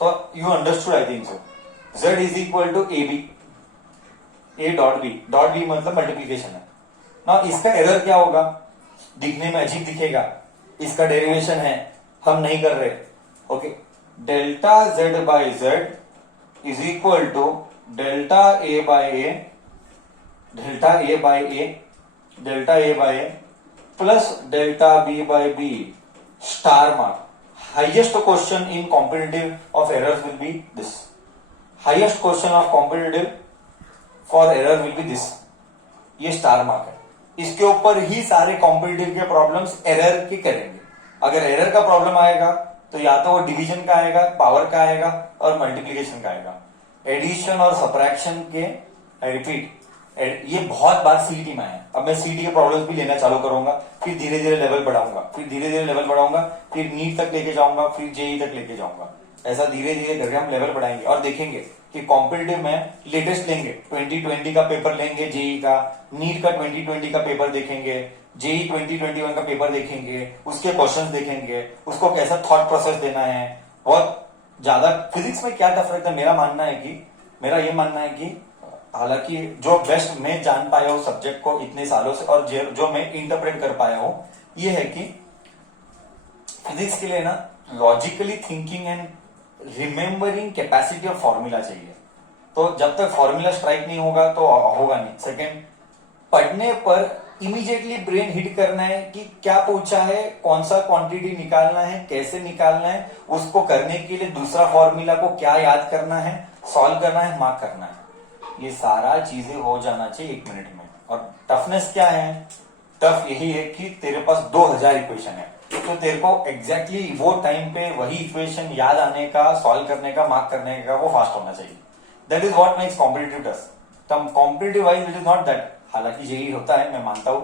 तो you understood I think so. z is equal to A B, A dot B मतलब multiplication है ना. इसका एरर क्या होगा, दिखने में अजीब दिखेगा, इसका डेरिवेशन है, हम नहीं कर रहे. Okay, delta z by z is equal to delta A by A, delta A by A, delta A by A plus delta B by B star mark. Highest question in competitive of errors will be this. Highest question of competitive for error will be this. ये star mark है, इसके ऊपर ही सारे competitive के problems error के करेंगे. अगर error का प्रॉब्लम आएगा तो या तो वो डिवीजन का आएगा, पावर का आएगा और मल्टीप्लीकेशन का आएगा. एडिशन और सब्ट्रैक्शन के, आई रिपीट, ये बहुत बार सीईटी में आया. अब मैं सीईटी के प्रॉब्लम्स भी लेना चालू करूंगा, फिर धीरे धीरे लेवल बढ़ाऊंगा, फिर धीरे धीरे लेवल बढ़ाऊंगा, फिर नीट तक लेके जाऊंगा, फिर जेई तक लेके जाऊंगा. ऐसा धीरे धीरे करके हम लेवल बढ़ाएंगे और देखेंगे कि कॉम्पिटिटिव में लेटेस्ट लेंगे, 2020 का पेपर लेंगे जेई का, नीट का 2020 का पेपर देखेंगे, जेई 2021 का पेपर देखेंगे, उसके क्वेश्चंस देखेंगे, उसको कैसा थॉट प्रोसेस देना है. बहुत ज्यादा फिजिक्स में क्या टफ रहता है, मेरा ये मानना है कि हालांकि जो बेस्ट मैं जान पाया हूं सब्जेक्ट को इतने सालों से और जो मैं इंटरप्रेट कर पाया हूं, ये है कि फिजिक्स के लिए ना logically thinking and remembering capacity of formula चाहिए. तो जब तक फॉर्मूला स्ट्राइक नहीं होगा तो होगा नहीं. सेकेंड, पढ़ने पर इमीडिएटली ब्रेन हिट करना है कि क्या पूछा है, कौन सा क्वांटिटी निकालना है, कैसे निकालना है, उसको करने के लिए दूसरा फॉर्मूला को क्या याद करना है, सॉल्व करना है, मार्क करना है. ये सारा चीजें हो जाना चाहिए 1 मिनट में. और टफनेस क्या है, टफ यही है कि तेरे पास 2000 इक्वेशन है, तो तेरे को एग्जैक्टली वो टाइम पे वही इक्वेशन याद आने का, सॉल्व करने का, मार्क करने का वो फास्ट होना चाहिए. That is what makes competitive tough. Competitive wise it is not that. हालांकि जेई होता है, मैं मानता हूं,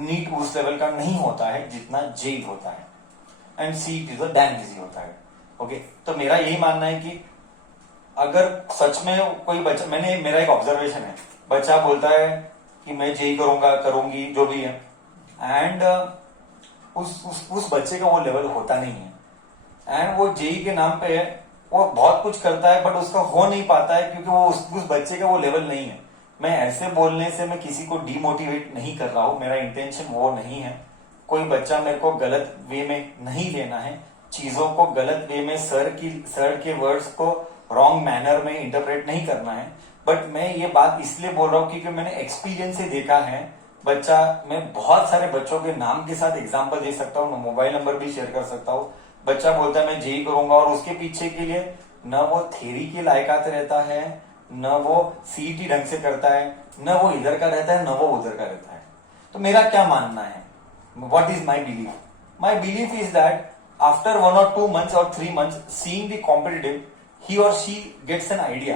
नीट उस लेवल का नहीं होता है जितना जेई होता है, एंड सीईटी तो डैम इजी होता है. ओके, तो मेरा यही मानना है कि अगर सच में कोई बच्चा, मेरा एक ऑब्जर्वेशन है, बच्चा बोलता है कि मैं जेई करूंगा, करूंगी, जो भी है, एंड उस बच्चे का वो लेवल होता नहीं है, एंड वो जेई के नाम पे वो बहुत कुछ करता है बट उसका हो नहीं पाता है क्योंकि वो उस बच्चे का वो लेवल नहीं है. मैं ऐसे बोलने से मैं किसी को डीमोटिवेट नहीं कर रहा हूं, मेरा इंटेंशन वो नहीं है. कोई बच्चा मेरे को गलत वे में नहीं लेना है, चीजों को गलत वे में सर के वर्ड्स को रॉन्ग मैनर में इंटरप्रेट नहीं करना है. बट मैं ये बात इसलिए बोल रहा हूं क्योंकि मैंने एक्सपीरियंस से देखा है. बच्चा, मैं बहुत सारे बच्चों के नाम के साथ एग्जांपल दे सकता हूँ, मोबाइल नंबर भी शेयर कर सकता हूँ. बच्चा बोलता है मैं जेई करूंगा और उसके पीछे के लिए न वो थ्योरी की लायकात रहता है, न वो सीईटी ढंग से करता है, न वो इधर का रहता है, न वो उधर का रहता है. तो मेरा क्या मानना है, what is my belief? My belief is that after 1 or 2 months or 3 months seeing the competitive, he or she gets an idea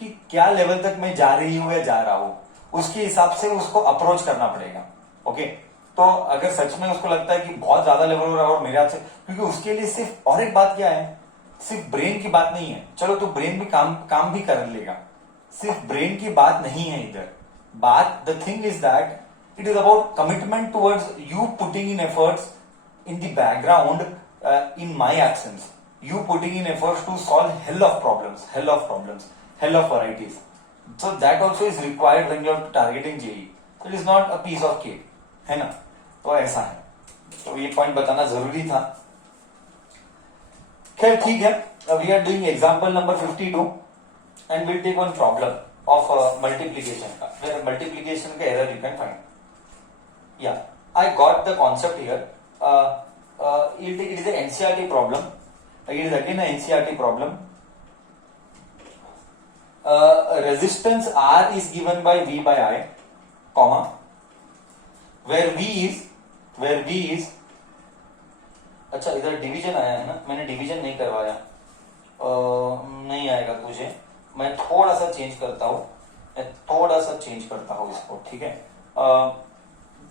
कि क्या लेवल तक मैं जा रही हूं या जा रहा हूं. उसके हिसाब से उसको अप्रोच करना पड़ेगा. ओके, तो अगर सच में उसको लगता है कि बहुत ज्यादा लेवल हो रहा है और मेरे हाथ से, क्योंकि उसके लिए सिर्फ, और एक बात क्या है, सिर्फ ब्रेन की बात नहीं है. चलो तो ब्रेन भी काम भी कर लेगा, सिर्फ ब्रेन की बात नहीं है इधर. बात, the thing is that it is about commitment towards you putting in efforts in the background in my absence, you putting in efforts to solve hell of problems, hell of varieties. So that also is required when you are targeting JEE. So it is not a piece of cake, है ना. तो ऐसा है, तो ये point बताना जरूरी था. खैर ठीक है, we are doing example number 52 and we'll take one problem of multiplication का, where multiplication का error you can find. Yeah, I got the concept here. It is an NCERT problem. It is again an NCERT problem. Resistance R is given by V by I, comma, where V is, अच्छा इधर division आया है ना, मैंने division नहीं करवाया, नहीं आएगा तुझे, मैं थोड़ा सा चेंज करता हूँ इसको, ठीक है.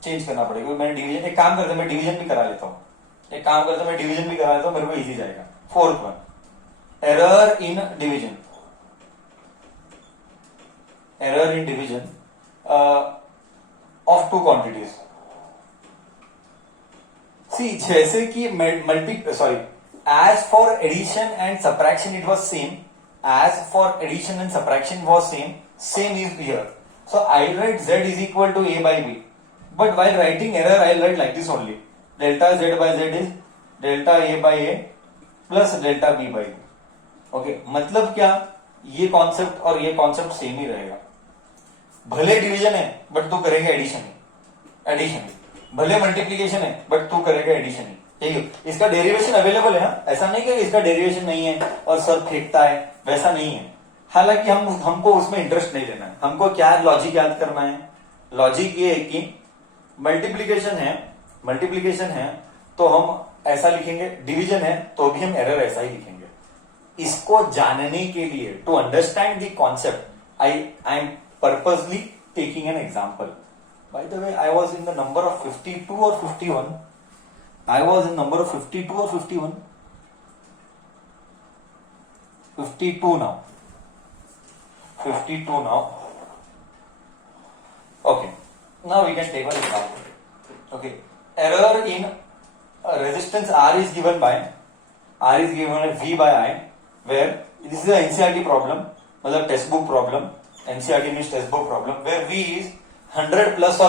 चेंज करना पड़ेगा, मैंने डिवीजन, एक काम करते मैं डिवीजन भी करा लेता हूँ, मेरे को इजी जाएगा. 4th one, error in division of 2 quantities. See, जैसे कि as for addition and subtraction it was same, as for addition and subtraction was same is here. So I'll write z is equal to a by b, but while writing error I'll write like this only, delta z by z is delta a by a plus delta b by b. Okay, मतलब क्या, ये concept और ये concept same ही रहेगा। भले division है but तू करेगा एडिशन ही, एडिशन ही। भले मल्टीप्लीकेशन है बट तू करेगा एडिशन ही। ठीक है, इसका डेरिवेशन अवेलेबल है ना, ऐसा नहीं कि इसका डेरिवेशन नहीं है और सर फेंकता है, वैसा नहीं है। हालांकि हमको उसमें इंटरेस्ट नहीं लेना है, हमको क्या लॉजिक याद करना है। लॉजिक ये है कि मल्टीप्लीकेशन है तो हम ऐसा लिखेंगे, डिवीजन है तो भी हम एरर ऐसा ही लिखेंगे। इसको जानने के लिए, to understand the concept, I am purposely taking an example. By the way, I was in the number of 52 और 51। I was in number of 52 or 51? 52 now. 52 now. Okay. Now we can take one example. Okay. Error in resistance R is given by V by I, where this is an NCERT problem, मतलब textbook problem. NCERT means textbook problem, where V is 100 plus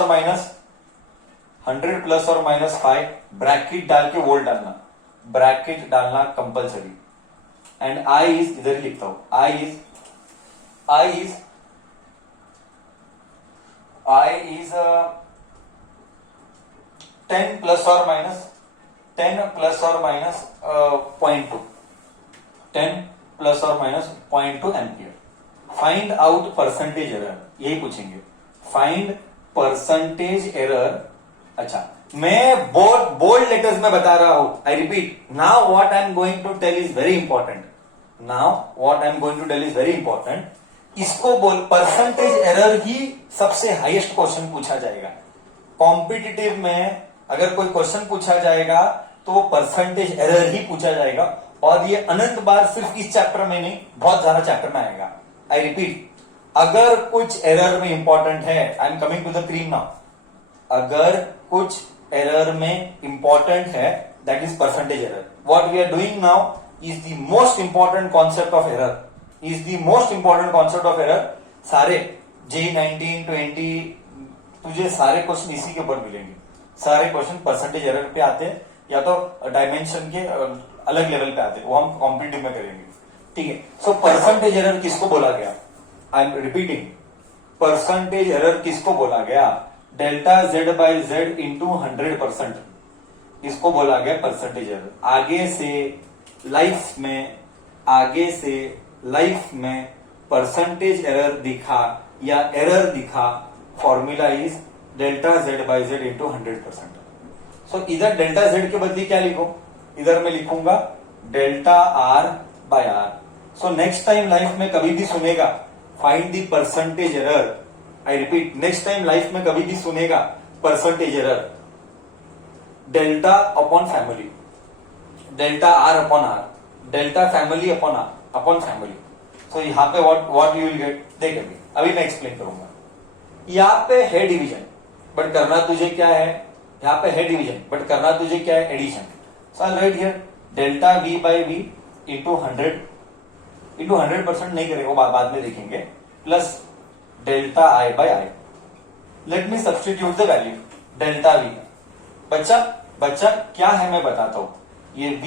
or minus 5, bracket डाल के volt डालना, bracket डालना compulsory. And I is, इधर ही लिखता हूं, I is 10 plus और minus 0.2, 10 plus और minus 0.2 ampere. Find out percentage error, यही पूछेंगे, फाइंड परसेंटेज एरर। अच्छा, मैं बोल्ड लेटर्स में बता रहा हूं, I repeat, now what I am going to tell is very important. इसको बोल, परसेंटेज एरर ही सबसे हाईएस्ट क्वेश्चन पूछा जाएगा। कॉम्पिटिटिव में अगर कोई क्वेश्चन पूछा जाएगा तो परसेंटेज एरर ही पूछा जाएगा, और ये अनंत बार सिर्फ इस चैप्टर में नहीं, बहुत ज्यादा चैप्टर में आएगा। आई रिपीट, अगर कुछ एरर में इंपॉर्टेंट है, I am coming to the cream now, अगर कुछ एरर में इंपॉर्टेंट है, that is percentage error. What we are doing now is the most important concept of error, सारे JEE 19, 20, तुझे सारे क्वेश्चन इसी के ऊपर मिलेंगे। सारे क्वेश्चन परसेंटेज एरर पे आते हैं, या तो डायमेंशन के अलग लेवल पे आते हैं, वो हम कॉम्पिटिटिव में करेंगे। ठीक है, सो परसेंटेज एरर किसको बोला गया? I am repeating, percentage error किसको बोला गया? Delta Z by Z into 100%, इसको बोला गया परसेंटेज एरर। आगे से लाइफ में परसेंटेज एरर दिखा या एरर दिखा, formula is delta Z by Z into 100%। सो इधर डेल्टा Z के बदले क्या लिखो? इधर मैं लिखूंगा delta R by R। So next time life में कभी भी सुनेगा find the percentage error, I repeat, next time life में कभी भी सुनेगा percentage error, delta upon family, delta R upon R, delta family upon family. So यहाँ पे व्हाट यू विल गेट, देख अभी मैं एक्सप्लेन करूंगा। यहाँ पे है डिवीजन, बट करना तुझे क्या है? यहाँ पे है डिवीजन, बट करना तुझे क्या है? Addition. So I write here delta V by V into 100% नहीं करेगा, बाद में देखेंगे, plus delta I by I। Let me substitute the value, delta V। बच्चा क्या है मैं बताता हूं। ये V,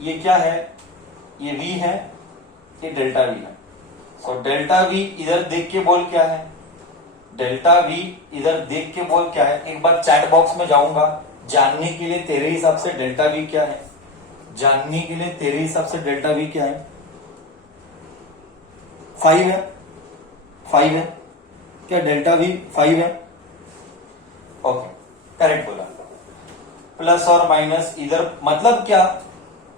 ये क्या है? ये V है, ये डेल्टा V है। सो डेल्टा V इधर देख के बोल क्या है? डेल्टा V इधर देख के बोल क्या है? एक बार चैट बॉक्स में जाऊंगा, जानने के लिए तेरे हिसाब से डेल्टा V क्या है? जानने के लिए तेरे हिसाब से डेल्टा V क्या है? 5 है, 5 है क्या? डेल्टा V 5 है। ओके, करेक्ट बोला। प्लस और माइनस इधर मतलब क्या?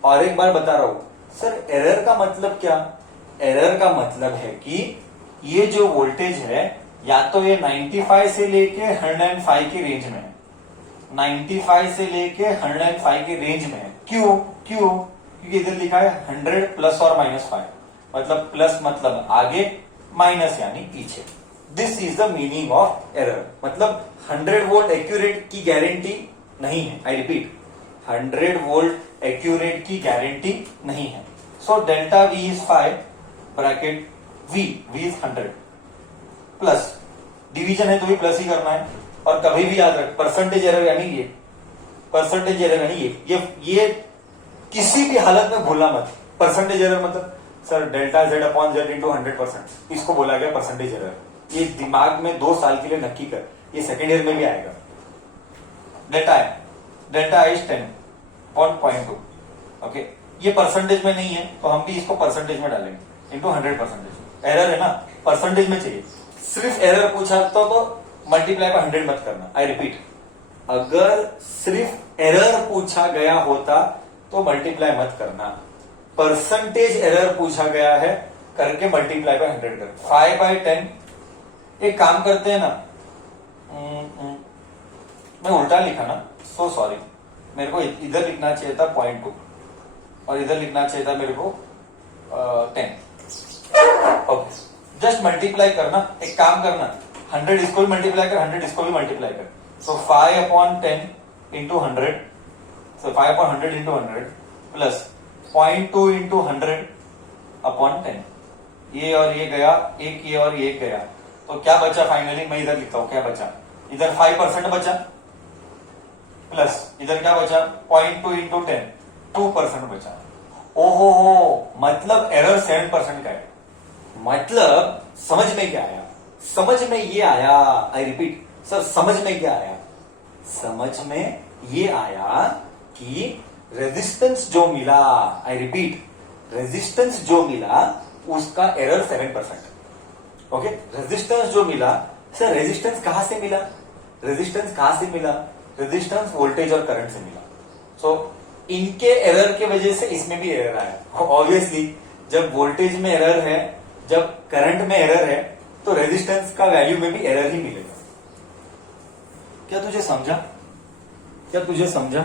और एक बार बता रहा हूं सर, एरर का मतलब क्या? एरर का मतलब है कि ये जो वोल्टेज है या तो ये 95 से लेके 105 के रेंज में है, 95 से लेके 105 के रेंज में है। क्यों? क्योंकि इधर लिखा है 100 प्लस और माइनस 5, मतलब प्लस मतलब आगे, माइनस यानी पीछे। This is the meaning of error. मतलब 100 वोल्ट एक्यूरेट की गारंटी नहीं है। आई रिपीट, 100 वोल्ट एक्यूरेट की गारंटी नहीं है. So delta V is 5 bracket V is 100 plus division है तो भी प्लस ही करना है. और कभी भी याद रख परसेंटेज एरर यानी ये परसेंटेज एरर यानी ये किसी भी हालत में भूलना मत. परसेंटेज एरर मतलब sir delta Z upon Z into 100%, इसको बोला गया परसेंटेज एरर. ये दिमाग में 2 साल के लिए नक्की कर, ये सेकेंड ईयर में भी आएगा. Delta I is 10.2. ओके, ये परसेंटेज में नहीं है तो हम भी इसको परसेंटेज में डालेंगे इंटू 100%. एरर है ना, परसेंटेज में चाहिए. सिर्फ एरर पूछा तो मल्टीप्लाई पर 100 मत करना. आई रिपीट, अगर सिर्फ एरर पूछा गया होता तो मल्टीप्लाई मत करना. परसेंटेज एरर पूछा गया है करके मल्टीप्लाई बाय 100 कर. 5/10. एक काम करते हैं ना, मैं उल्टा लिखा ना, सो सॉरी. मेरे को इधर लिखना चाहिए था 0.2 और इधर लिखना चाहिए था मेरे को 10. ओके, जस्ट मल्टीप्लाई करना. एक काम करना, 100 इसको भी मल्टीप्लाई कर, 100 इसको भी मल्टीप्लाई कर. सो 5/10 इंटू 100. सो 5/100 इंटू 100 प्लस 0.2 इंटू 100 अपॉन 10. ये और ये गया, एक ये और ये गया, तो क्या बचा फाइनली. मैं इधर लिखता हूं क्या बचा. इधर 5% बचा प्लस इधर क्या बचा 0.2 इंटू 10 2% बचा. ओहो हो, मतलब एरर 7% का है. मतलब समझ में क्या आया, समझ में ये आया. आई रिपीट सर, समझ में क्या आया. समझ में ये आया कि रेजिस्टेंस जो मिला, आई रिपीट, रेजिस्टेंस जो मिला उसका एरर 7%. ओके, रेजिस्टेंस जो मिला, सर रेजिस्टेंस कहां से मिला, रेजिस्टेंस कहां से मिला, रेजिस्टेंस वोल्टेज और करंट से मिला. सो इनके एरर के वजह से इसमें भी एरर आया. ऑब्वियसली जब वोल्टेज में एरर है, जब करंट में एरर है, तो रेजिस्टेंस का वैल्यू में भी एरर ही मिलेगा. क्या तुझे समझा, क्या तुझे समझा.